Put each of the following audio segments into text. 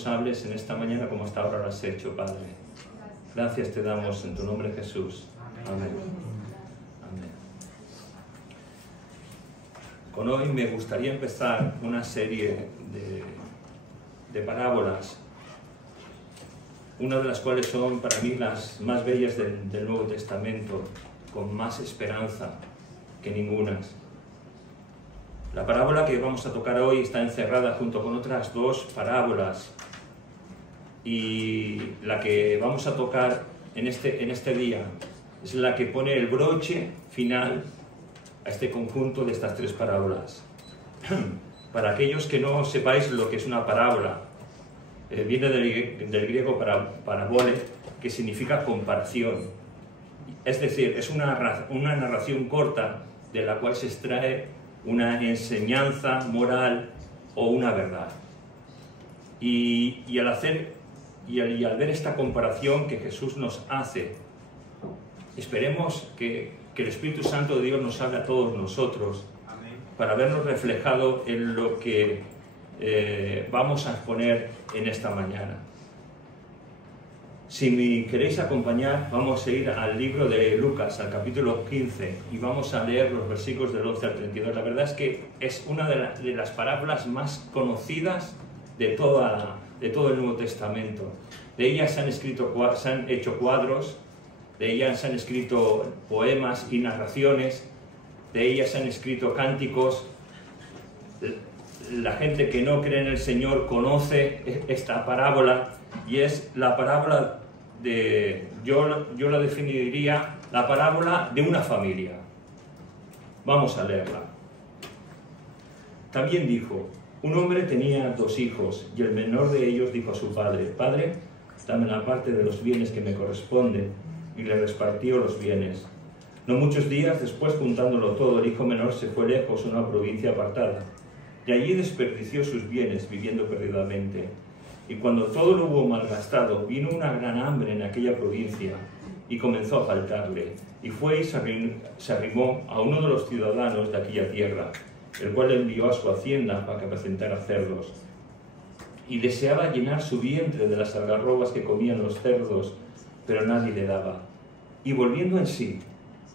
nos hables en esta mañana como hasta ahora lo has hecho, Padre. Gracias te damos en tu nombre, Jesús. Amén. Amén. Con hoy me gustaría empezar una serie de parábolas, una de las cuales son para mí las más bellas del Nuevo Testamento, con más esperanza que ninguna. La parábola que vamos a tocar hoy está encerrada junto con otras dos parábolas, y la que vamos a tocar en este día es la que pone el broche final a este conjunto de estas tres parábolas. Para aquellos que no sepáis lo que es una parábola, viene del griego parabole, que significa comparación. Es decir, es una narración corta de la cual se extrae una enseñanza moral o una verdad. Y al ver esta comparación que Jesús nos hace, esperemos que el Espíritu Santo de Dios nos hable a todos nosotros. Amén. Para vernos reflejado en lo que vamos a exponer en esta mañana. Si me queréis acompañar, vamos a ir al libro de Lucas, al capítulo 15, y vamos a leer los versículos del 11 al 32. La verdad es que es una de las parábolas más conocidas de todo el Nuevo Testamento. De ellas se han hecho cuadros, de ellas se han escrito poemas y narraciones, de ellas se han escrito cánticos. La gente que no cree en el Señor conoce esta parábola, y es la parábola yo la definiría la parábola de una familia. Vamos a leerla. También dijo: un hombre tenía 2 hijos, y el menor de ellos dijo a su padre: Padre, dame la parte de los bienes que me corresponde, y le repartió los bienes. No muchos días después, juntándolo todo, el hijo menor se fue lejos a una provincia apartada, y allí desperdició sus bienes viviendo perdidamente. Y cuando todo lo hubo malgastado, vino una gran hambre en aquella provincia, y comenzó a faltarle. Y fue y se arrimó a uno de los ciudadanos de aquella tierra, el cual le envió a su hacienda para que apacentara cerdos. Y deseaba llenar su vientre de las algarrobas que comían los cerdos, pero nadie le daba. Y volviendo en sí,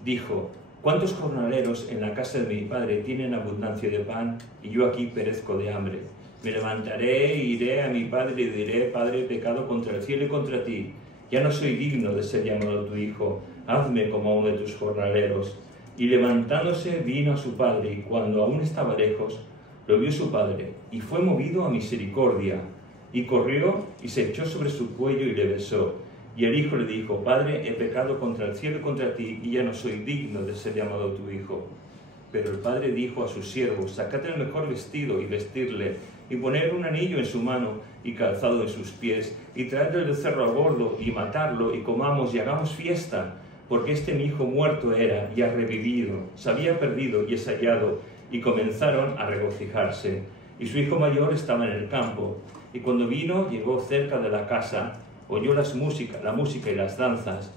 dijo: ¿cuántos jornaleros en la casa de mi padre tienen abundancia de pan, y yo aquí perezco de hambre? Me levantaré e iré a mi padre y diré: Padre, he pecado contra el cielo y contra ti. Ya no soy digno de ser llamado tu hijo. Hazme como a uno de tus jornaleros. Y levantándose vino a su padre, y cuando aún estaba lejos, lo vio su padre, y fue movido a misericordia. Y corrió y se echó sobre su cuello y le besó. Y el hijo le dijo: Padre, he pecado contra el cielo y contra ti, y ya no soy digno de ser llamado tu hijo. Pero el padre dijo a sus siervos: sacad el mejor vestido y vestirle, y poner un anillo en su mano y calzado en sus pies, y traedle el becerro al gordo, y matarlo, y comamos y hagamos fiesta, porque mi hijo muerto era y ha revivido, se había perdido y es hallado. Y comenzaron a regocijarse. Y su hijo mayor estaba en el campo, y cuando vino, llegó cerca de la casa, oyó la música y las danzas,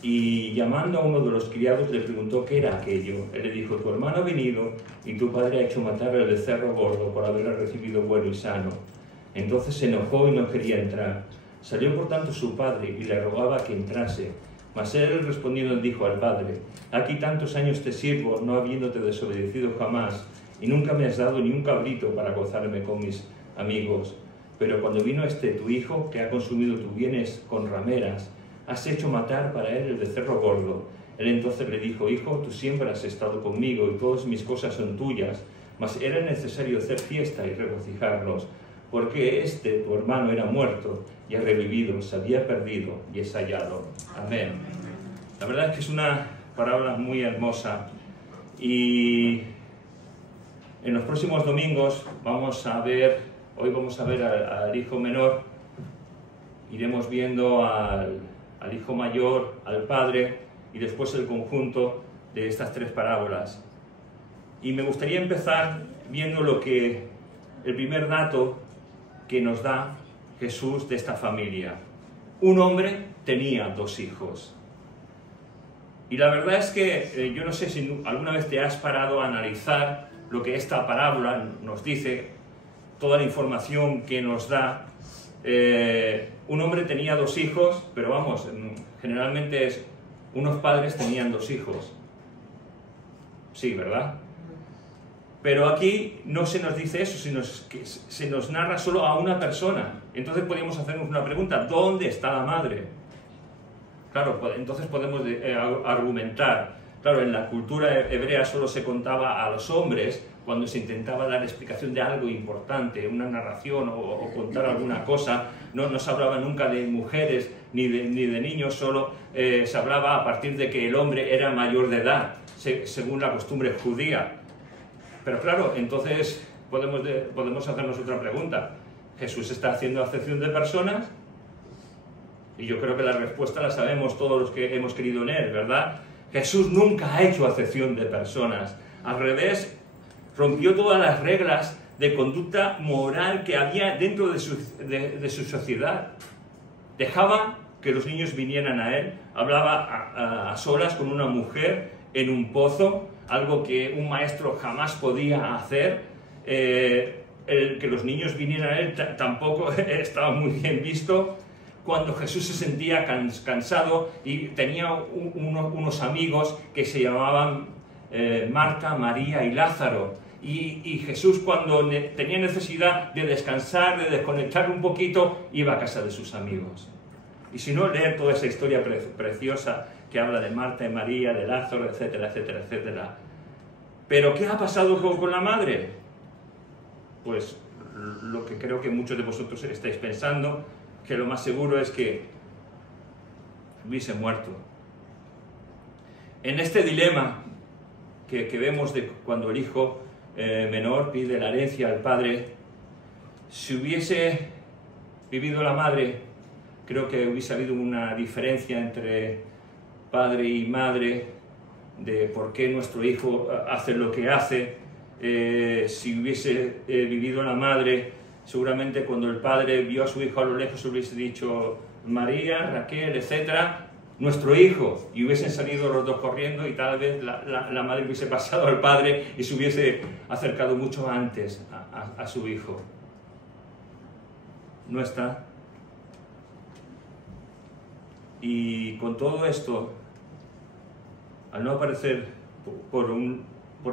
y llamando a uno de los criados le preguntó qué era aquello. Él le dijo: tu hermano ha venido, y tu padre ha hecho matar al becerro gordo por haberle recibido bueno y sano. Entonces se enojó y no quería entrar. Salió por tanto su padre y le rogaba que entrase. Mas él respondiendo dijo al padre: aquí tantos años te sirvo, no habiéndote desobedecido jamás, y nunca me has dado ni un cabrito para gozarme con mis amigos. Pero cuando vino tu hijo, que ha consumido tus bienes con rameras, has hecho matar para él el becerro gordo. Él entonces le dijo: hijo, tú siempre has estado conmigo, y todas mis cosas son tuyas, mas era necesario hacer fiesta y regocijarnos, porque tu hermano era muerto y ha revivido, se había perdido y es hallado. Amén. La verdad es que es una parábola muy hermosa, y en los próximos domingos hoy vamos a ver al hijo menor, iremos viendo al hijo mayor, al padre, y después el conjunto de estas 3 parábolas. Y me gustaría empezar viendo el primer dato que nos da Jesús de esta familia. Un hombre tenía 2 hijos. Y la verdad es que yo no sé si alguna vez te has parado a analizar lo que esta parábola nos dice, toda la información que nos da, un hombre tenía 2 hijos, pero vamos, generalmente unos padres tenían 2 hijos. Sí, ¿verdad? Pero aquí no se nos dice eso, sino que se nos narra solo a una persona. Entonces podríamos hacernos una pregunta: ¿dónde está la madre? Claro, entonces podemos argumentar. Claro, en la cultura hebrea solo se contaba a los hombres cuando se intentaba dar explicación de algo importante, una narración o contar alguna cosa. No se hablaba nunca de mujeres ni de niños, solo se hablaba a partir de que el hombre era mayor de edad, según la costumbre judía. Pero claro, entonces podemos hacernos otra pregunta. ¿Jesús está haciendo acepción de personas? Y yo creo que la respuesta la sabemos todos los que hemos creído en Él, ¿verdad? Jesús nunca ha hecho acepción de personas. Al revés, rompió todas las reglas de conducta moral que había dentro de su sociedad. Dejaba que los niños vinieran a Él, hablaba a solas con una mujer en un pozo, algo que un maestro jamás podía hacer. El que los niños vinieran a Él tampoco estaba muy bien visto. Cuando Jesús se sentía cansado y tenía unos amigos que se llamaban Marta, María y Lázaro, y Jesús, cuando tenía necesidad de descansar, de desconectar un poquito, iba a casa de sus amigos. Y si no, leer toda esa historia preciosa que habla de Marta y María, de Lázaro, etcétera, etcétera, etcétera. Pero ¿qué ha pasado con la madre? Pues lo que creo que muchos de vosotros estáis pensando, que lo más seguro es que hubiese muerto. En este dilema que vemos de cuando el hijo menor pide la herencia al padre, si hubiese vivido la madre, creo que hubiese habido una diferencia entre padre y madre de por qué nuestro hijo hace lo que hace. Si hubiese vivido la madre, seguramente cuando el padre vio a su hijo a lo lejos hubiese dicho María, Raquel, etcétera, nuestro hijo, y hubiesen salido los 2 corriendo, y tal vez la madre hubiese pasado al padre y se hubiese acercado mucho antes a su hijo. No está. Y con todo esto, al no aparecer por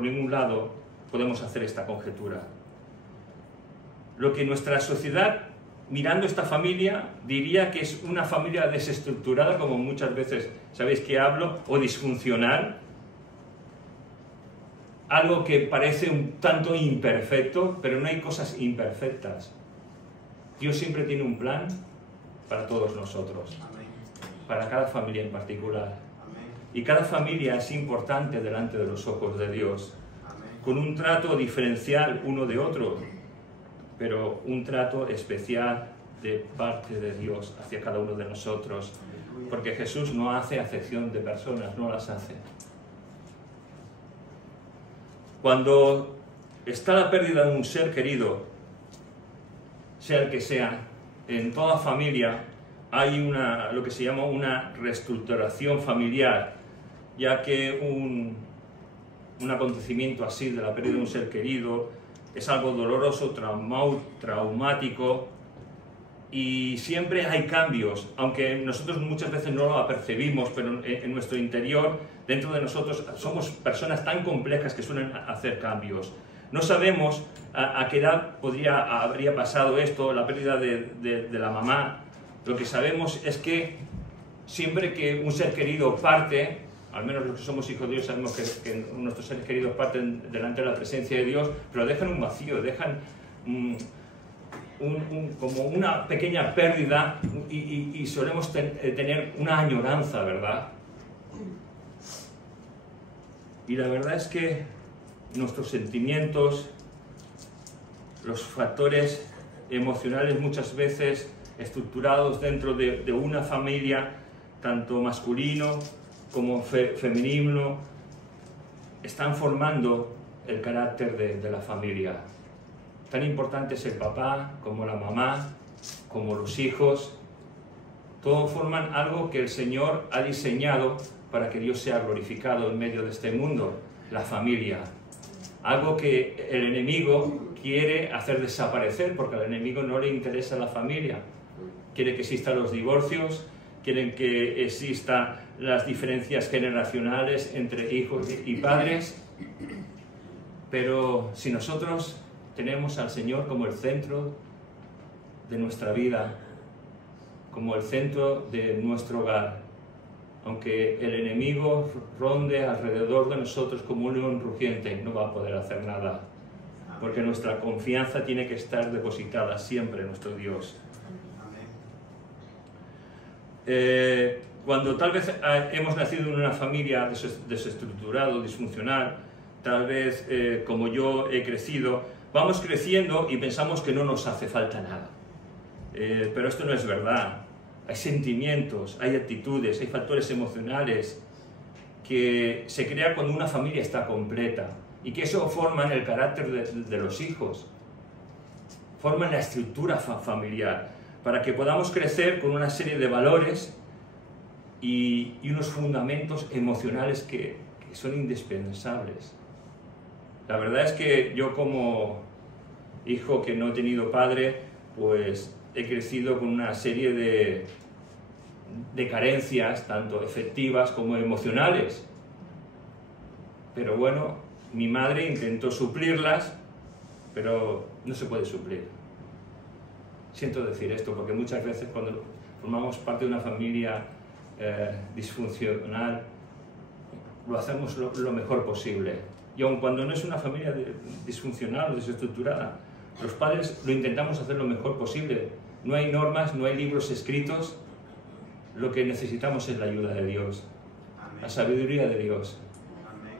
ningún lado, podemos hacer esta conjetura. Lo que nuestra sociedad, mirando esta familia, diría que es una familia desestructurada, como muchas veces sabéis que hablo, o disfuncional, algo que parece un tanto imperfecto, pero no hay cosas imperfectas. Dios siempre tiene un plan para todos nosotros, para cada familia en particular. Y cada familia es importante delante de los ojos de Dios, con un trato diferencial uno de otro, pero un trato especial de parte de Dios hacia cada uno de nosotros, porque Jesús no hace acepción de personas, no las hace. Cuando está la pérdida de un ser querido, sea el que sea, en toda familia hay lo que se llama una reestructuración familiar, ya que un acontecimiento así de la pérdida de un ser querido es algo doloroso, traumático, y siempre hay cambios, aunque nosotros muchas veces no lo apercibimos, pero en nuestro interior, dentro de nosotros, somos personas tan complejas que suelen hacer cambios. No sabemos a qué edad habría pasado esto, la pérdida de la mamá. Lo que sabemos es que siempre que un ser querido parte, al menos los que somos hijos de Dios sabemos que nuestros seres queridos parten delante de la presencia de Dios, pero dejan un vacío, dejan como una pequeña pérdida, y solemos tener una añoranza, ¿verdad? Y la verdad es que nuestros sentimientos, los factores emocionales muchas veces estructurados dentro de una familia, tanto masculino como femenino, están formando el carácter de la familia. Tan importante es el papá, como la mamá, como los hijos. Todos forman algo que el Señor ha diseñado para que Dios sea glorificado en medio de este mundo, la familia. Algo que el enemigo quiere hacer desaparecer, porque al enemigo no le interesa la familia. quiere que existan los divorcios, quieren que existan las diferencias generacionales entre hijos y padres, pero si nosotros tenemos al Señor como el centro de nuestra vida, como el centro de nuestro hogar, aunque el enemigo ronde alrededor de nosotros como un león rugiente, no va a poder hacer nada, porque nuestra confianza tiene que estar depositada siempre en nuestro Dios. Cuando tal vez hemos nacido en una familia desestructurada, disfuncional, tal vez como yo he crecido, vamos creciendo y pensamos que no nos hace falta nada. Pero esto no es verdad. Hay sentimientos, hay actitudes, hay factores emocionales que se crean cuando una familia está completa y que eso forman el carácter de los hijos, forman la estructura familiar para que podamos crecer con una serie de valores y unos fundamentos emocionales que son indispensables. La verdad es que yo como hijo que no he tenido padre, pues he crecido con una serie de carencias, tanto efectivas como emocionales. Pero bueno, mi madre intentó suplirlas, pero no se puede suplir. Siento decir esto, porque muchas veces cuando formamos parte de una familia disfuncional, lo hacemos lo mejor posible. Y aun cuando no es una familia disfuncional o desestructurada, los padres lo intentamos hacer lo mejor posible. No hay normas, no hay libros escritos. Lo que necesitamos es la ayuda de Dios, la sabiduría de Dios,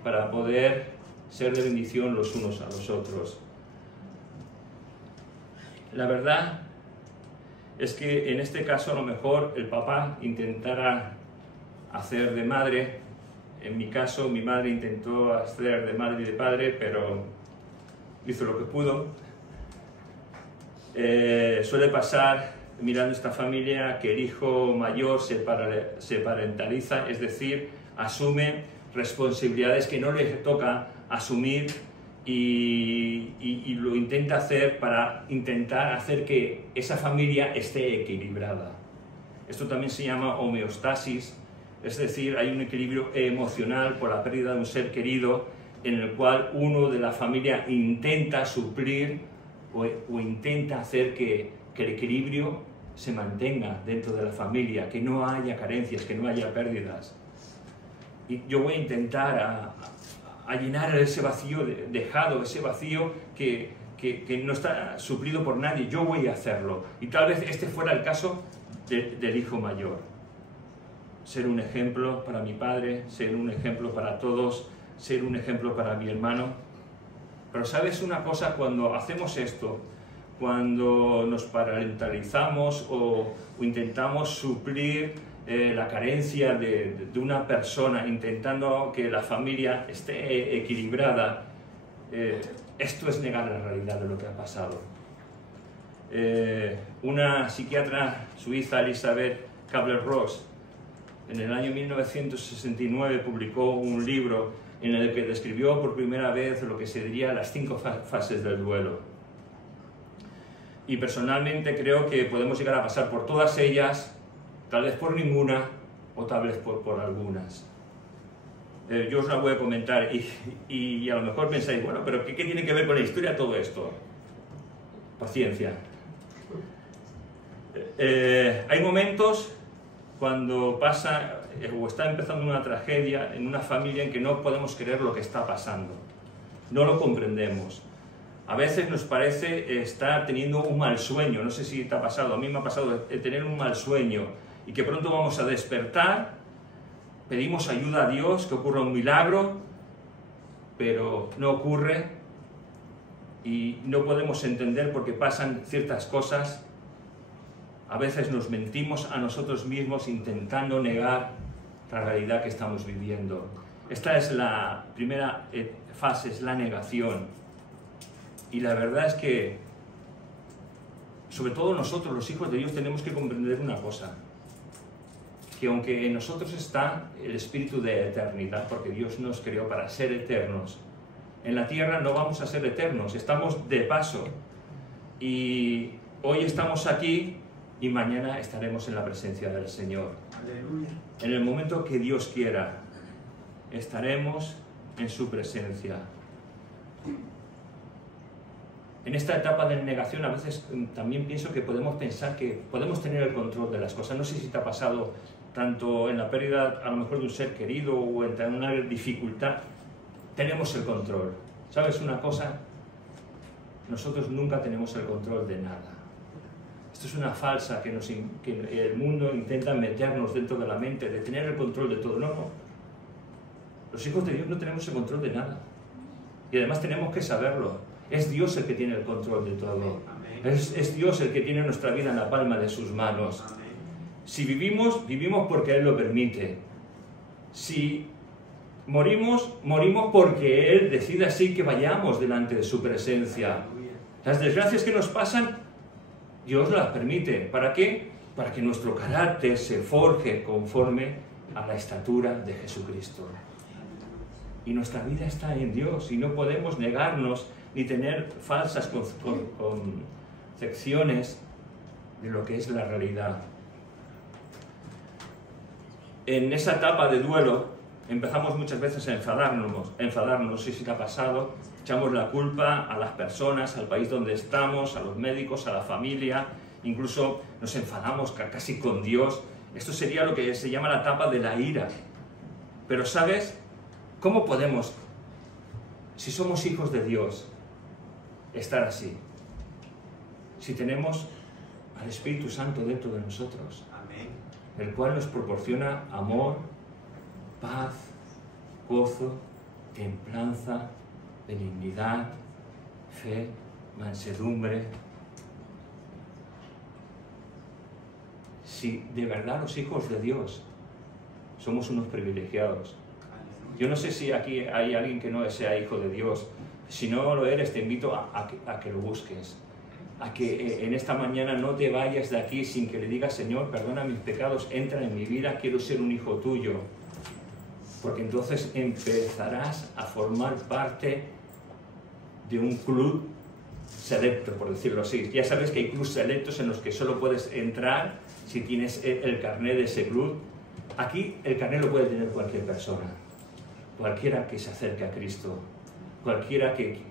para poder ser de bendición los unos a los otros. La verdad es que en este caso a lo mejor el papá intentara hacer de madre. En mi caso, mi madre intentó hacer de madre y de padre, pero hizo lo que pudo. Suele pasar, mirando esta familia, que el hijo mayor se parentaliza, es decir, asume responsabilidades que no le toca asumir y lo intenta hacer para intentar hacer que esa familia esté equilibrada. Esto también se llama homeostasis, es decir, hay un equilibrio emocional por la pérdida de un ser querido en el cual uno de la familia intenta suplir o intenta hacer que el equilibrio se mantenga dentro de la familia, que no haya carencias, que no haya pérdidas. Y yo voy a intentar a llenar ese vacío dejado, ese vacío que no está suplido por nadie. Yo voy a hacerlo. Y tal vez este fuera el caso del hijo mayor. Ser un ejemplo para mi padre, ser un ejemplo para todos, ser un ejemplo para mi hermano. Pero ¿sabes una cosa? Cuando hacemos esto, cuando nos parentalizamos o intentamos suplir la carencia de una persona, intentando que la familia esté equilibrada, esto es negar la realidad de lo que ha pasado. Una psiquiatra suiza, Elisabeth Kübler-Ross, en el año 1969 publicó un libro en el que describió por primera vez lo que se diría las 5 fases del duelo. Y personalmente creo que podemos llegar a pasar por todas ellas, tal vez por ninguna o tal vez por algunas. Yo os la voy a comentar y a lo mejor pensáis, bueno, pero ¿qué tiene que ver con la historia todo esto? Paciencia. Hay momentos cuando pasa o está empezando una tragedia en una familia en que no podemos creer lo que está pasando. No lo comprendemos. A veces nos parece estar teniendo un mal sueño. No sé si te ha pasado, a mí me ha pasado tener un mal sueño y que pronto vamos a despertar, pedimos ayuda a Dios, que ocurra un milagro, pero no ocurre y no podemos entender por qué pasan ciertas cosas. A veces nos mentimos a nosotros mismos intentando negar la realidad que estamos viviendo. Esta es la primera fase, es la negación. Y la verdad es que, sobre todo nosotros, los hijos de Dios, tenemos que comprender una cosa. Que aunque en nosotros está el espíritu de eternidad, porque Dios nos creó para ser eternos, en la tierra no vamos a ser eternos, estamos de paso. Y hoy estamos aquí y mañana estaremos en la presencia del Señor. Aleluya. En el momento que Dios quiera, estaremos en su presencia. En esta etapa de negación a veces también pienso que podemos pensar que podemos tener el control de las cosas. No sé si te ha pasado tanto en la pérdida a lo mejor de un ser querido o en una dificultad. Tenemos el control. ¿Sabes una cosa? Nosotros nunca tenemos el control de nada. Esto es una falsa que el mundo intenta meternos dentro de la mente, de tener el control de todo. No, no. Los hijos de Dios no tenemos el control de nada. Y además tenemos que saberlo. Es Dios el que tiene el control de todo. Es Dios el que tiene nuestra vida en la palma de sus manos. Si vivimos, vivimos porque Él lo permite. Si morimos, morimos porque Él decide así que vayamos delante de su presencia. Las desgracias que nos pasan, Dios las permite. ¿Para qué? Para que nuestro carácter se forje conforme a la estatura de Jesucristo. Y nuestra vida está en Dios y no podemos negarnos ni tener falsas concepciones de lo que es la realidad. En esa etapa de duelo empezamos muchas veces a enfadarnos, no sé si te ha pasado, echamos la culpa a las personas, al país donde estamos, a los médicos, a la familia, incluso nos enfadamos casi con Dios. Esto sería lo que se llama la etapa de la ira. Pero ¿sabes cómo podemos, si somos hijos de Dios, estar así? Si tenemos al Espíritu Santo dentro de nosotros, Amén. el cual nos proporciona amor, paz, gozo, templanza, benignidad, fe, mansedumbre. Si de verdad los hijos de Dios somos unos privilegiados. Yo no sé si aquí hay alguien que no sea hijo de Dios. Si no lo eres, te invito a que lo busques. A que en esta mañana no te vayas de aquí sin que le digas: Señor, perdona mis pecados, entra en mi vida, quiero ser un hijo tuyo. Porque entonces empezarás a formar parte de un club selecto, por decirlo así. Ya sabes que hay clubes selectos en los que solo puedes entrar si tienes el carnet de ese club. Aquí el carnet lo puede tener cualquier persona, cualquiera que se acerque a Cristo, cualquiera que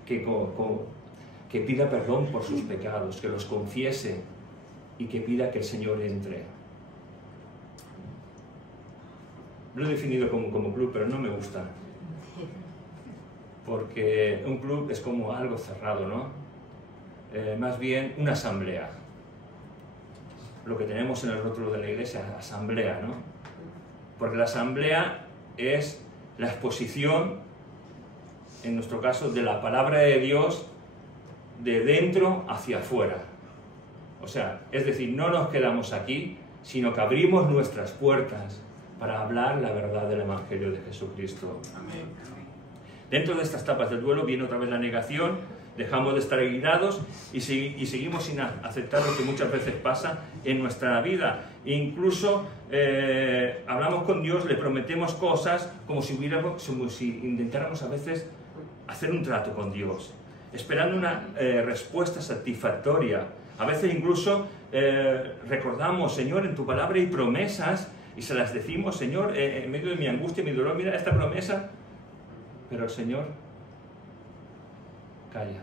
pida perdón por sus pecados, que los confiese y que pida que el Señor entre. Lo he definido como club, pero no me gusta. Porque un club es como algo cerrado, ¿no? Más bien una asamblea. Lo que tenemos en el rótulo de la iglesia, asamblea, ¿no? Porque la asamblea es la exposición, en nuestro caso, de la palabra de Dios de dentro hacia afuera. O sea, es decir, no nos quedamos aquí, sino que abrimos nuestras puertas para hablar la verdad del Evangelio de Jesucristo. Amén. Dentro de estas etapas del duelo viene otra vez la negación, dejamos de estar igualados y seguimos sin aceptar lo que muchas veces pasa en nuestra vida. E incluso hablamos con Dios, le prometemos cosas como si intentáramos a veces hacer un trato con Dios, esperando una respuesta satisfactoria. A veces incluso recordamos: Señor, en tu palabra hay promesas, y se las decimos: Señor, en medio de mi angustia y mi dolor, mira esta promesa. Pero el Señor calla.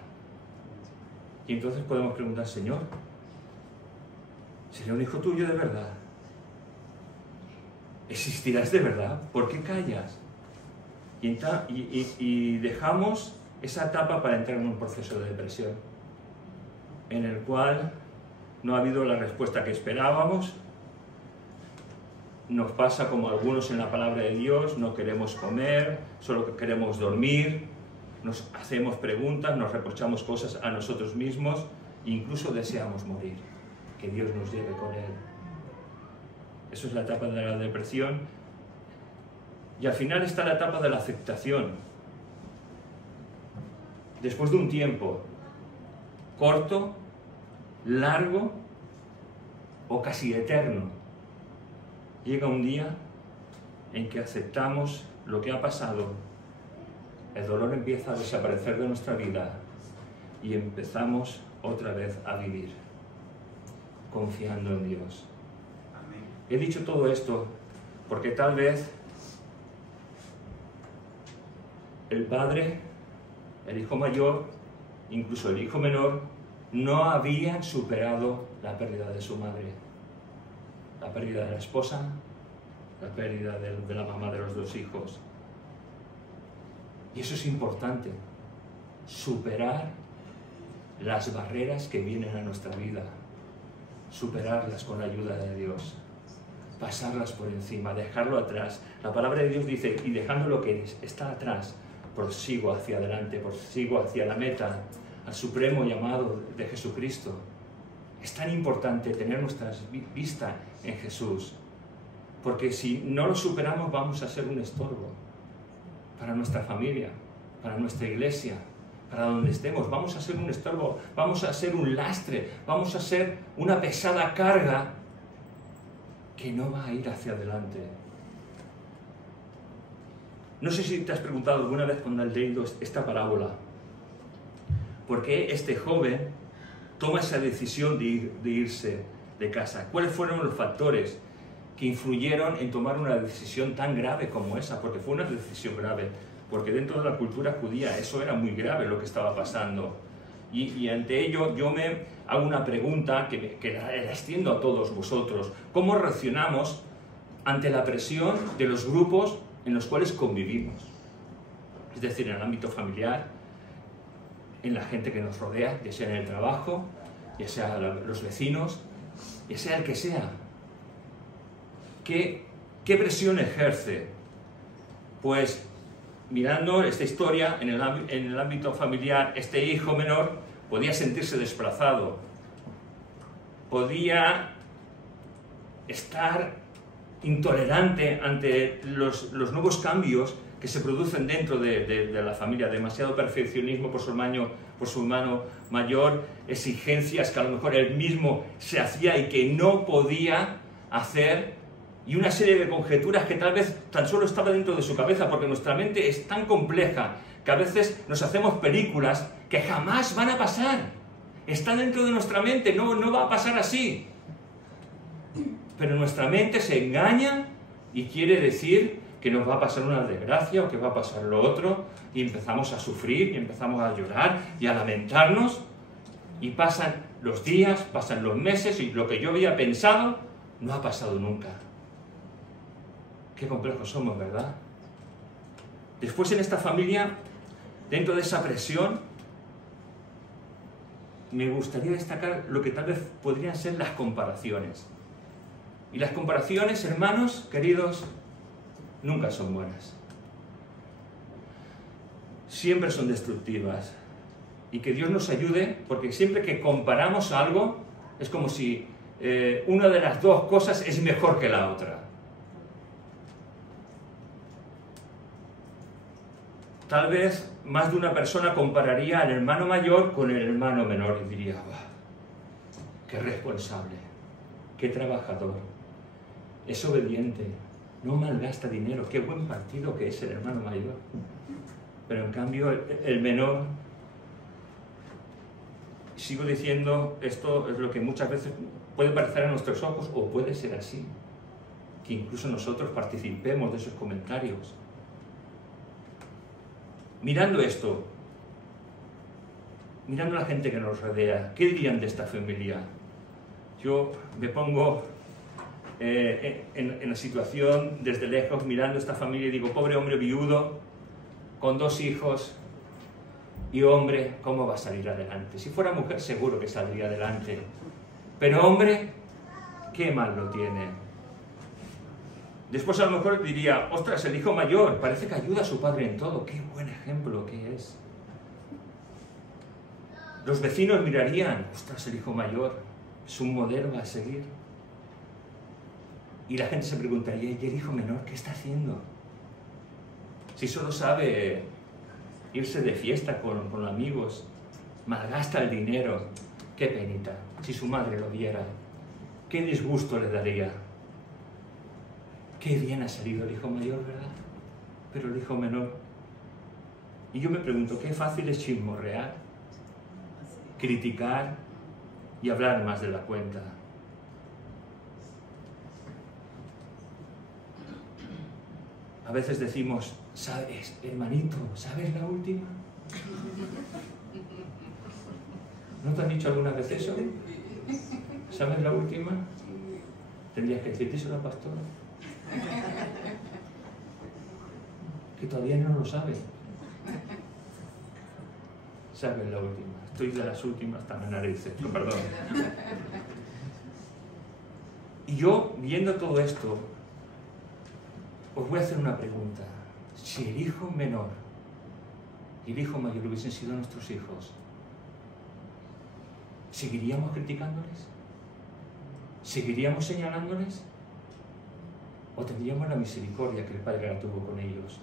Y entonces podemos preguntar: Señor, ¿seré un hijo tuyo de verdad? ¿Existirás de verdad? ¿Por qué callas? Y dejamos esa etapa para entrar en un proceso de depresión, en el cual no ha habido la respuesta que esperábamos. Nos pasa como a algunos en la palabra de Dios: no queremos comer, solo queremos dormir, nos hacemos preguntas, nos reprochamos cosas a nosotros mismos e incluso deseamos morir, que Dios nos lleve con Él. Eso es la etapa de la depresión. Y al final está la etapa de la aceptación. Después de un tiempo corto, largo o casi eterno, llega un día en que aceptamos lo que ha pasado, el dolor empieza a desaparecer de nuestra vida y empezamos otra vez a vivir. confiando en Dios. He dicho todo esto porque tal vez el padre, el hijo mayor, incluso el hijo menor, no habían superado la pérdida de su madre, la pérdida de la esposa, la pérdida de la mamá de los dos hijos. Y eso es importante, superar las barreras que vienen a nuestra vida, superarlas con la ayuda de Dios, pasarlas por encima, dejarlo atrás. La palabra de Dios dice, y dejando lo que está atrás, prosigo hacia adelante, prosigo hacia la meta, al supremo llamado de Jesucristo. Es tan importante tener nuestra vista en Jesús, porque si no lo superamos vamos a ser un estorbo para nuestra familia, para nuestra iglesia, para donde estemos. Vamos a ser un estorbo, vamos a ser un lastre, vamos a ser una pesada carga que no va a ir hacia adelante. No sé si te has preguntado alguna vez cuando has leído esta parábola, ¿por qué este joven toma esa decisión de irse de casa? ¿Cuáles fueron los factores que influyeron en tomar una decisión tan grave como esa? Porque fue una decisión grave, porque dentro de la cultura judía eso era muy grave lo que estaba pasando. Y ante ello yo me hago una pregunta que la extiendo a todos vosotros. ¿Cómo reaccionamos ante la presión de los grupos en los cuales convivimos? Es decir, en el ámbito familiar, en la gente que nos rodea, ya sea en el trabajo, ya sea los vecinos, ya sea el que sea. ¿Qué presión ejerce? Pues mirando esta historia, en el ámbito familiar, este hijo menor podía sentirse desplazado, podía estar intolerante ante los nuevos cambios que se producen dentro de la familia, demasiado perfeccionismo por su hermano mayor, exigencias que a lo mejor él mismo se hacía y que no podía hacer, y una serie de conjeturas que tal vez tan solo estaba dentro de su cabeza, porque nuestra mente es tan compleja que a veces nos hacemos películas que jamás van a pasar. Está dentro de nuestra mente, no va a pasar así. Pero nuestra mente se engaña y quiere decir que nos va a pasar una desgracia o que va a pasar lo otro, y empezamos a sufrir y empezamos a llorar y a lamentarnos, y pasan los días, pasan los meses y lo que yo había pensado no ha pasado nunca. Qué complejos somos, ¿verdad? Después en esta familia, dentro de esa presión, me gustaría destacar lo que tal vez podrían ser las comparaciones. Y las comparaciones, hermanos queridos, nunca son buenas. Siempre son destructivas. Y que Dios nos ayude, porque siempre que comparamos algo, es como si una de las dos cosas es mejor que la otra. Tal vez más de una persona compararía al hermano mayor con el hermano menor y diría, qué responsable, qué trabajador, es obediente, no malgasta dinero, qué buen partido que es el hermano mayor. Pero en cambio el menor, sigo diciendo, esto es lo que muchas veces puede parecer a nuestros ojos, o puede ser así, que incluso nosotros participemos de esos comentarios. Mirando esto, mirando a la gente que nos rodea, ¿qué dirían de esta familia? Yo me pongo en la situación desde lejos, mirando a esta familia, y digo, pobre hombre viudo, con 2 hijos, y hombre, ¿cómo va a salir adelante? Si fuera mujer seguro que saldría adelante, pero hombre, qué mal lo tiene. Después a lo mejor diría, ostras, el hijo mayor, parece que ayuda a su padre en todo, qué buen ejemplo que es. Los vecinos mirarían, ostras, el hijo mayor, es un modelo a seguir. Y la gente se preguntaría, ¿y el hijo menor qué está haciendo? Si solo sabe irse de fiesta con amigos, malgasta el dinero, qué penita, si su madre lo viera, qué disgusto le daría. Qué bien ha salido el hijo mayor, ¿verdad? Pero el hijo menor. Y yo me pregunto, qué fácil es chismorrear, criticar y hablar más de la cuenta. A veces decimos, ¿sabes, hermanito, sabes la última? ¿No te han dicho alguna vez eso? ¿Sabes la última? Tendrías que decirte eso a la pastora. Que todavía no lo sabe. ¿Sabes la última? Estoy de las últimas hasta las narices, perdón. Y yo, viendo todo esto, os voy a hacer una pregunta. Si el hijo menor y el hijo mayor hubiesen sido nuestros hijos, ¿seguiríamos criticándoles? ¿Seguiríamos señalándoles? ¿O tendríamos la misericordia que el Padre la tuvo con ellos?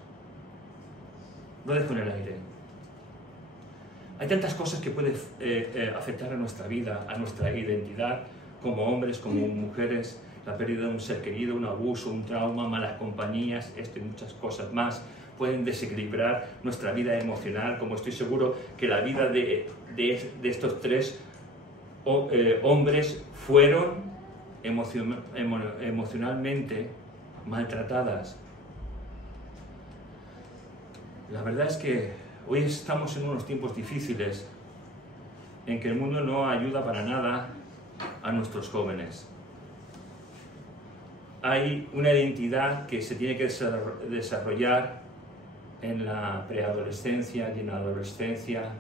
Lo dejo en el aire. Hay tantas cosas que pueden afectar a nuestra vida, a nuestra identidad, como hombres, como mujeres, la pérdida de un ser querido, un abuso, un trauma, malas compañías, esto y muchas cosas más pueden desequilibrar nuestra vida emocional, como estoy seguro que la vida de estos tres hombres fueron emocionalmente maltratadas. La verdad es que hoy estamos en unos tiempos difíciles en que el mundo no ayuda para nada a nuestros jóvenes. Hay una identidad que se tiene que desarrollar en la preadolescencia y en la adolescencia,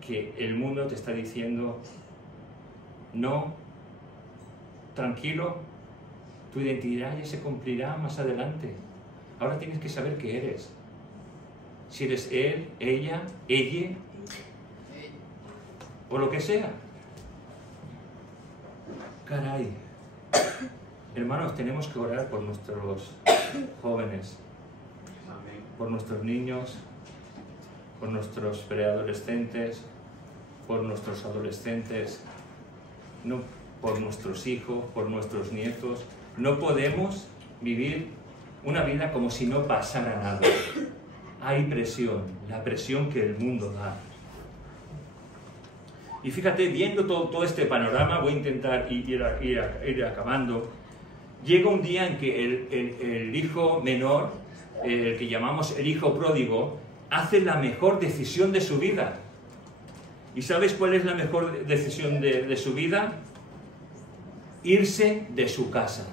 que el mundo te está diciendo, no, tranquilo, tu identidad ya se cumplirá más adelante. Ahora tienes que saber qué eres. Si eres él, ella, o lo que sea. Caray. Hermanos, tenemos que orar por nuestros jóvenes, por nuestros niños, por nuestros preadolescentes, por nuestros adolescentes, no, por nuestros hijos, por nuestros nietos. No podemos vivir una vida como si no pasara nada. Hay presión, la presión que el mundo da. Y fíjate, viendo todo este panorama, voy a intentar ir acabando. Llega un día en que el hijo menor, el que llamamos el hijo pródigo, hace la mejor decisión de su vida. ¿Y sabes cuál es la mejor decisión de su vida? Irse de su casa.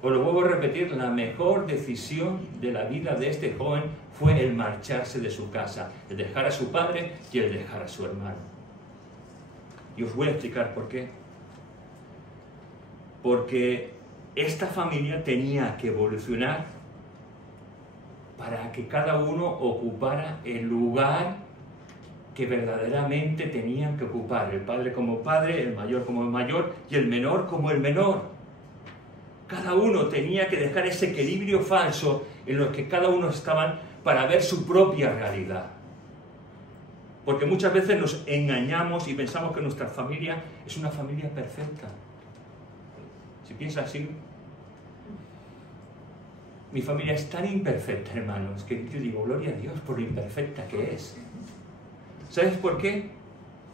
Os lo vuelvo a repetir, la mejor decisión de la vida de este joven fue el marcharse de su casa, el dejar a su padre y el dejar a su hermano. Y os voy a explicar por qué. Porque esta familia tenía que evolucionar para que cada uno ocupara el lugar que verdaderamente tenían que ocupar. El padre como padre, el mayor como el mayor y el menor como el menor. Cada uno tenía que dejar ese equilibrio falso en lo que cada uno estaban para ver su propia realidad. Porque muchas veces nos engañamos y pensamos que nuestra familia es una familia perfecta. Si piensas así, mi familia es tan imperfecta, hermanos, que yo digo, gloria a Dios por lo imperfecta que es. ¿Sabes por qué?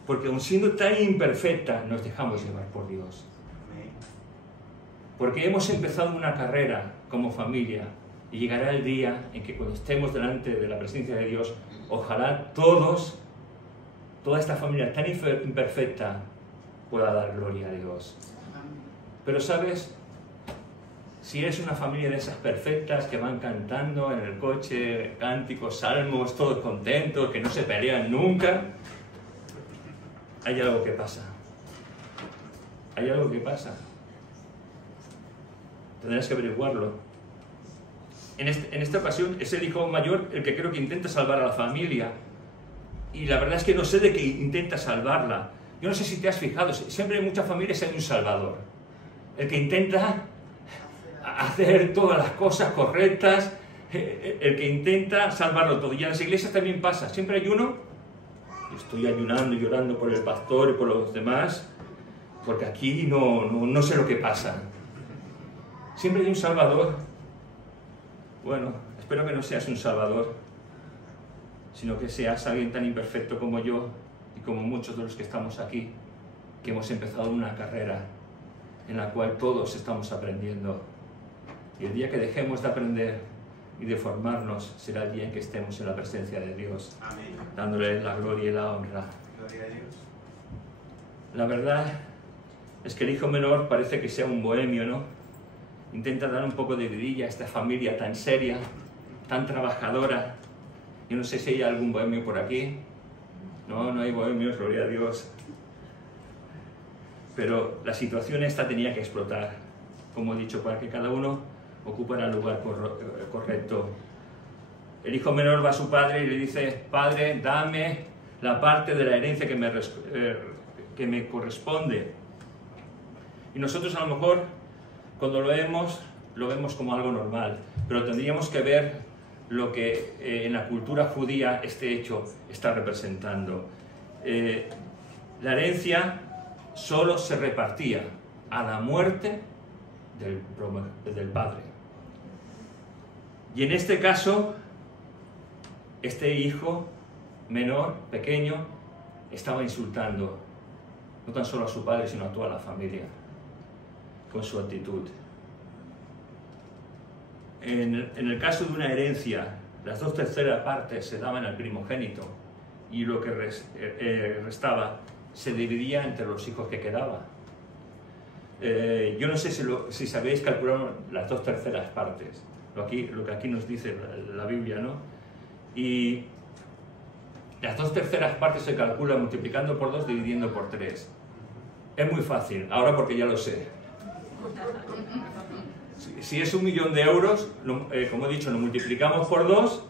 Porque aun siendo tan imperfecta, nos dejamos llevar por Dios. Porque hemos empezado una carrera como familia y llegará el día en que cuando estemos delante de la presencia de Dios, ojalá toda esta familia tan imperfecta pueda dar gloria a Dios. Pero ¿sabes? Si eres una familia de esas perfectas que van cantando en el coche, cánticos, salmos, todos contentos, que no se pelean nunca, hay algo que pasa. Hay algo que pasa. Tendrás que averiguarlo. En esta ocasión es el hijo mayor el que creo que intenta salvar a la familia. Y la verdad es que no sé de qué intenta salvarla. Yo no sé si te has fijado, siempre en muchas familias hay un salvador. El que intenta hacer todas las cosas correctas, el que intenta salvarlo todo. Y en las iglesias también pasa, siempre hay uno. Estoy ayunando y llorando por el pastor y por los demás, porque aquí no sé lo que pasa. Siempre hay un salvador. Bueno, espero que no seas un salvador, sino que seas alguien tan imperfecto como yo y como muchos de los que estamos aquí, que hemos empezado una carrera en la cual todos estamos aprendiendo. Y el día que dejemos de aprender y de formarnos será el día en que estemos en la presencia de Dios. Amén. Dándole la gloria y la honra. Gloria a Dios. La verdad es que el hijo menor parece que sea un bohemio, ¿no? Intenta dar un poco de vidilla a esta familia tan seria, tan trabajadora. Yo no sé si hay algún bohemio por aquí. No, no hay bohemios, gloria a Dios. Pero la situación esta tenía que explotar, como he dicho, para que cada uno ocupara el lugar correcto. El hijo menor va a su padre y le dice: Padre, dame la parte de la herencia que me corresponde. Y nosotros a lo mejor, cuando lo vemos como algo normal, pero tendríamos que ver lo que en la cultura judía este hecho está representando. La herencia solo se repartía a la muerte del padre. Y en este caso, este hijo menor, pequeño, estaba insultando no tan solo a su padre, sino a toda la familia, con su actitud. En el caso de una herencia, las 2/3 partes se daban al primogénito y lo que restaba se dividía entre los hijos que quedaban. Yo no sé si sabéis calcular las 2/3 partes, lo que aquí nos dice la Biblia, ¿no? Y las 2/3 partes se calculan multiplicando por 2, dividiendo por 3. Es muy fácil, ahora porque ya lo sé. Si es 1.000.000 de euros, como he dicho, lo multiplicamos por 2,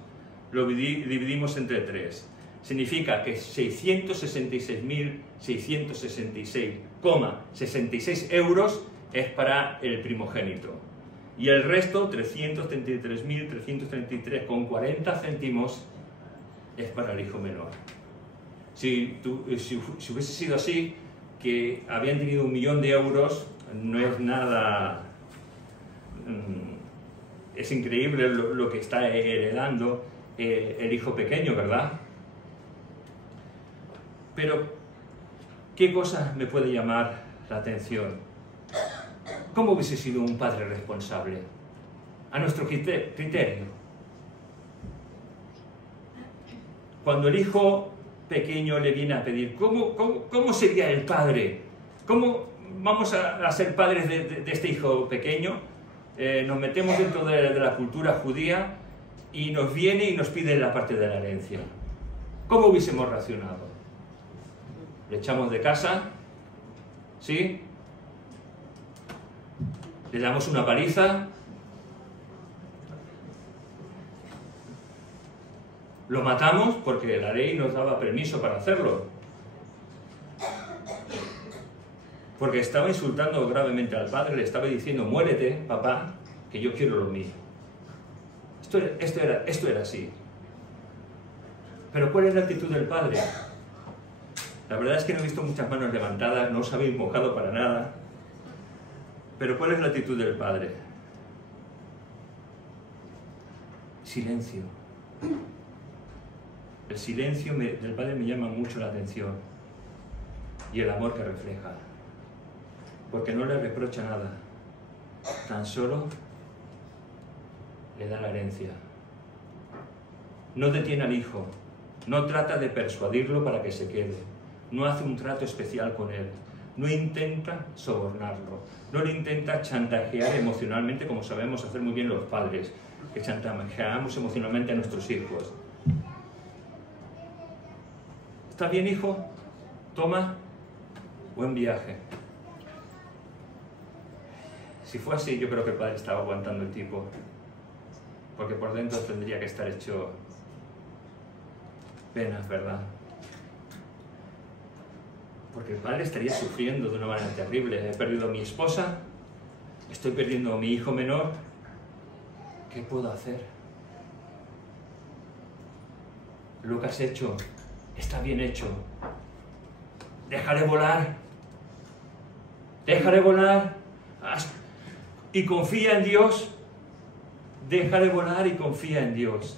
lo dividimos entre 3. Significa que 666.666,66 euros es para el primogénito. Y el resto, 333.333,40 céntimos, es para el hijo menor. Si hubiese sido así, que habían tenido 1.000.000 de euros, no es nada... Es increíble lo que está heredando el hijo pequeño, ¿verdad? Pero, ¿qué cosa me puede llamar la atención? ¿Cómo hubiese sido un padre responsable? A nuestro criterio. Cuando el hijo pequeño le viene a pedir, ¿cómo sería el padre? ¿Cómo vamos a ser padres de este hijo pequeño? Nos metemos dentro de la cultura judía y nos viene y nos pide la parte de la herencia. ¿Cómo hubiésemos reaccionado? ¿Le echamos de casa? ¿Sí? ¿Le damos una paliza? ¿Lo matamos? Porque la ley nos daba permiso para hacerlo. Porque estaba insultando gravemente al padre, le estaba diciendo: muérete, papá, que yo quiero lo mío. Esto era así. Pero ¿cuál es la actitud del padre? La verdad es que no he visto muchas manos levantadas, no os habéis mojado para nada. Pero ¿cuál es la actitud del padre? Silencio. El silencio del padre me llama mucho la atención. Y el amor que refleja. Porque no le reprocha nada. Tan solo le da la herencia. No detiene al hijo. No trata de persuadirlo para que se quede. No hace un trato especial con él. No intenta sobornarlo. No le intenta chantajear emocionalmente, como sabemos hacer muy bien los padres, que chantajeamos emocionalmente a nuestros hijos. ¿Está bien, hijo? Toma. Buen viaje. Si fue así, yo creo que el padre estaba aguantando el tipo. Porque por dentro tendría que estar hecho penas, ¿verdad? Porque el padre estaría sufriendo de una manera terrible. He perdido a mi esposa, estoy perdiendo a mi hijo menor. ¿Qué puedo hacer? Lo que has hecho está bien hecho. Déjale volar. Déjale volar. Y confía en Dios. Déjale volar y confía en Dios.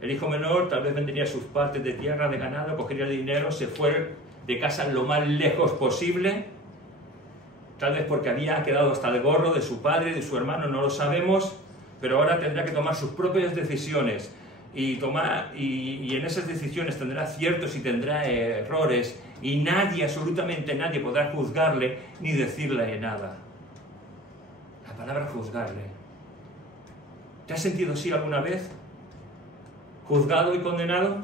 El hijo menor tal vez vendería sus partes de tierra, de ganado, cogería el dinero, se fue de casa lo más lejos posible tal vez porque había quedado hasta el gorro de su padre, de su hermano, no lo sabemos, pero ahora tendrá que tomar sus propias decisiones y en esas decisiones tendrá aciertos y tendrá errores y nadie, absolutamente nadie, podrá juzgarle ni decirle nada. La palabra juzgarle. ¿Te has sentido así alguna vez? ¿Juzgado y condenado?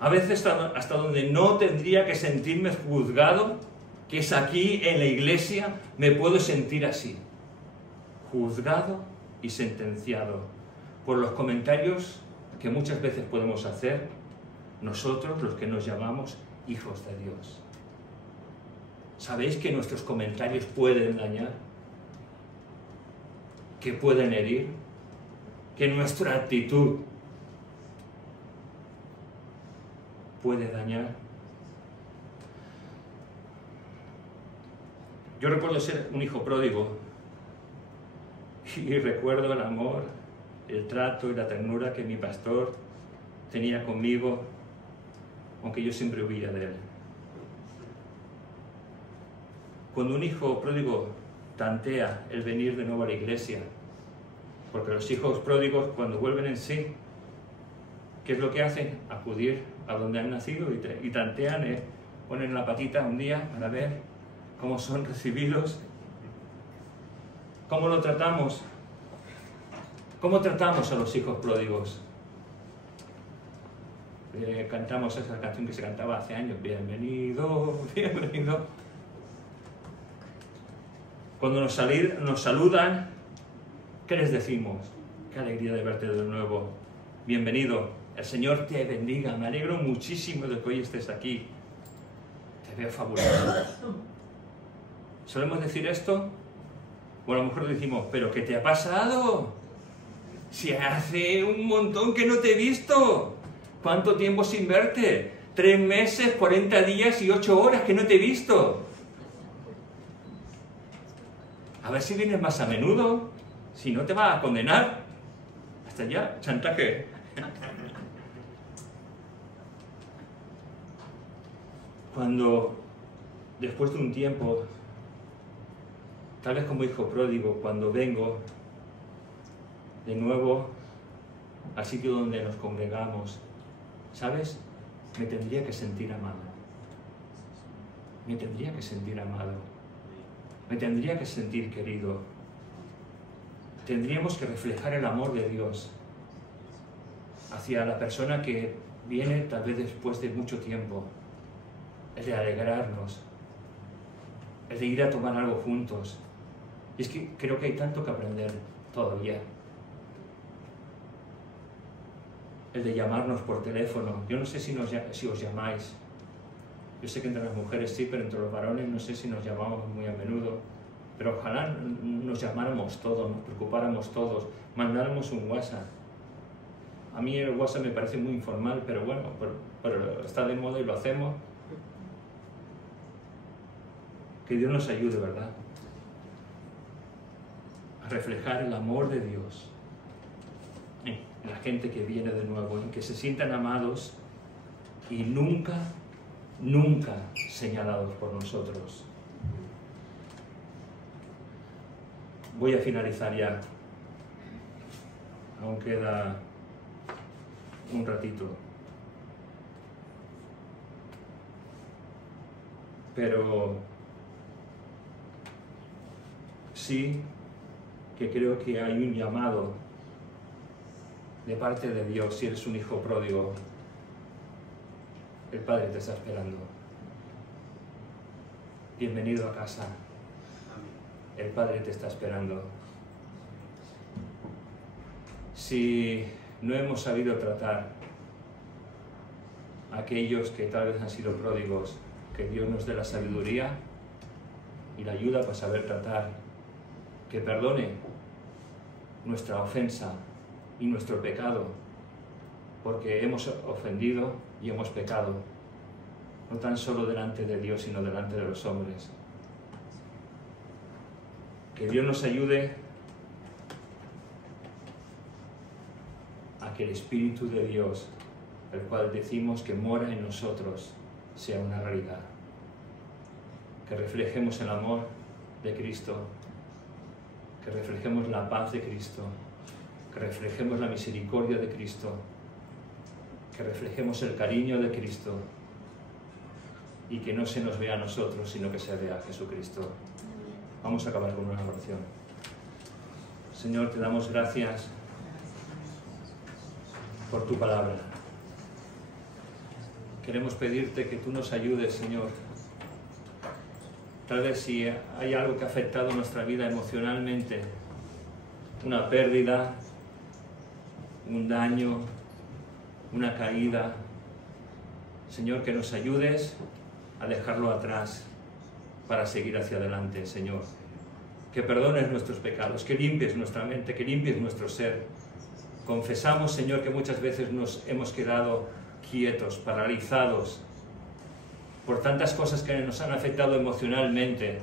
A veces hasta donde no tendría que sentirme juzgado, que es aquí en la iglesia, me puedo sentir así. Juzgado y sentenciado por los comentarios que muchas veces podemos hacer nosotros, los que nos llamamos hijos de Dios. ¿Sabéis que nuestros comentarios pueden dañar? ¿Que pueden herir? ¿Que nuestra actitud puede dañar? Yo recuerdo ser un hijo pródigo y recuerdo el amor, el trato y la ternura que mi pastor tenía conmigo, aunque yo siempre huía de él. Cuando un hijo pródigo tantea el venir de nuevo a la iglesia, porque los hijos pródigos cuando vuelven en sí, ¿qué es lo que hacen? Acudir a donde han nacido y tantean, ponen la patita un día para ver cómo son recibidos. ¿Cómo lo tratamos? ¿Cómo tratamos a los hijos pródigos? Cantamos esa canción que se cantaba hace años, bienvenido, bienvenido. Cuando nos saludan, ¿qué les decimos? Qué alegría de verte de nuevo. Bienvenido, el Señor te bendiga, me alegro muchísimo de que hoy estés aquí. Te veo fabuloso. ¿Solemos decir esto? O a lo mejor decimos, ¿pero qué te ha pasado? Si hace un montón que no te he visto. ¿Cuánto tiempo sin verte? 3 meses, 40 días y 8 horas que no te he visto. A ver si vienes más a menudo. Si no te va a condenar. Hasta ya, chantaje. Cuando, después de un tiempo, tal vez como hijo pródigo, cuando vengo de nuevo al sitio donde nos congregamos, ¿sabes? Me tendría que sentir amado. Me tendría que sentir amado. Me tendría que sentir querido. Tendríamos que reflejar el amor de Dios hacia la persona que viene tal vez después de mucho tiempo. El de alegrarnos. El de ir a tomar algo juntos. Y es que creo que hay tanto que aprender todavía. El de llamarnos por teléfono. Yo no sé si os llamáis. Yo sé que entre las mujeres sí, pero entre los varones no sé si nos llamamos muy a menudo. Pero ojalá nos llamáramos todos, nos preocupáramos todos, mandáramos un WhatsApp. A mí el WhatsApp me parece muy informal, pero bueno, pero está de moda y lo hacemos. Que Dios nos ayude, ¿verdad? A reflejar el amor de Dios en la gente que viene de nuevo, en que se sientan amados y nunca señalados por nosotros. Voy a finalizar ya. Aún queda un ratito. Pero sí que creo que hay un llamado de parte de Dios. Si eres un hijo pródigo, el Padre te está esperando. Bienvenido a casa. El Padre te está esperando. Si no hemos sabido tratar a aquellos que tal vez han sido pródigos, que Dios nos dé la sabiduría y la ayuda para saber tratar, que perdone nuestra ofensa y nuestro pecado, porque hemos ofendido y hemos pecado, no tan solo delante de Dios, sino delante de los hombres. Que Dios nos ayude a que el Espíritu de Dios, el cual decimos que mora en nosotros, sea una realidad. que reflejemos el amor de Cristo, que reflejemos la paz de Cristo, que reflejemos la misericordia de Cristo, que reflejemos el cariño de Cristo y que no se nos vea a nosotros, sino que se vea a Jesucristo. Vamos a acabar con una oración. Señor, te damos gracias por tu palabra. Queremos pedirte que tú nos ayudes, Señor. Tal vez si hay algo que ha afectado nuestra vida emocionalmente, una pérdida, un daño, una caída, Señor, que nos ayudes a dejarlo atrás para seguir hacia adelante, Señor. Que perdones nuestros pecados, que limpies nuestra mente, que limpies nuestro ser. Confesamos, Señor, que muchas veces nos hemos quedado quietos, paralizados, por tantas cosas que nos han afectado emocionalmente,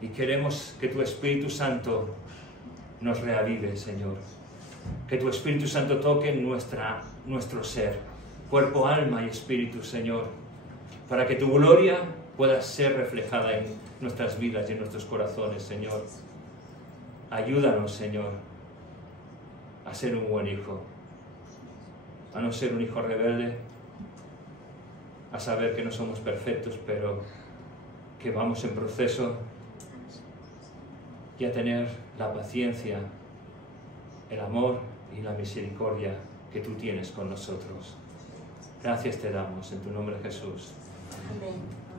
y queremos que tu Espíritu Santo nos reavive, Señor. Que tu Espíritu Santo toque nuestro ser, cuerpo, alma y espíritu, Señor, para que tu gloria pueda ser reflejada en nuestras vidas y en nuestros corazones, Señor. Ayúdanos, Señor, a ser un buen hijo, a no ser un hijo rebelde, a saber que no somos perfectos, pero que vamos en proceso, y a tener la paciencia, el amor y la misericordia que tú tienes con nosotros. Gracias te damos en tu nombre, Jesús. Amén.